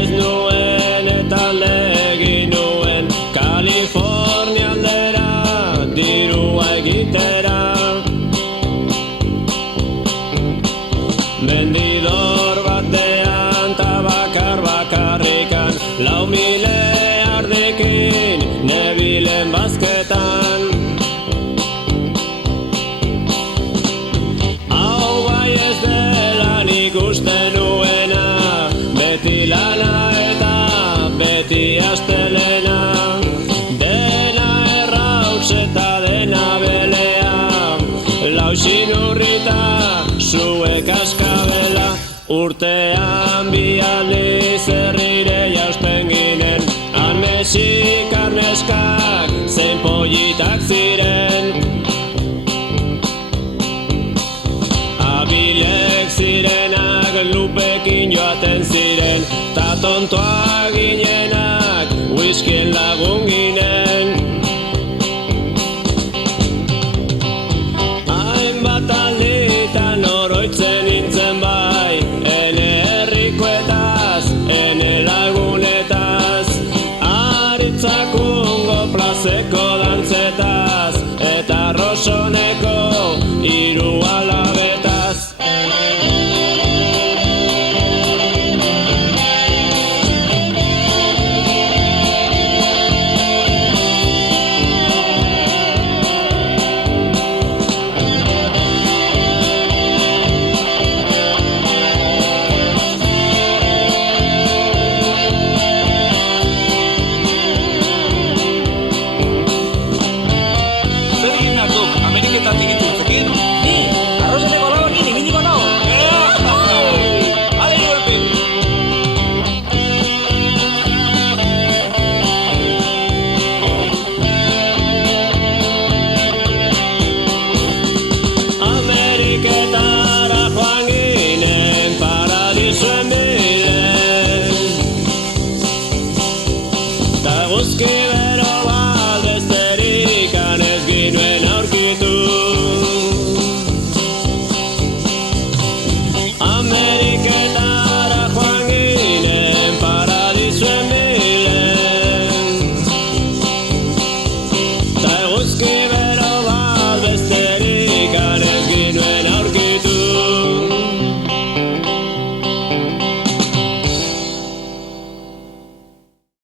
ez nuen eta legin nuen Kalifornia aldera dirua egitera. Mendidor batean ta bakarrikan 4 miliardekin nebilen bazketan. Hau bai ez dela nik uste nuena, beti lana eta beti astelena. Dena errauts eta dena belea, lausin urrita zuek askabela. Urtean 2 aldiz herrire jausten ginen, han mexikar neskak zein pollitak ziren. Habilek zirenak lupekin joaten ziren, ta tontoak ginenak whiskyen lagun ginen.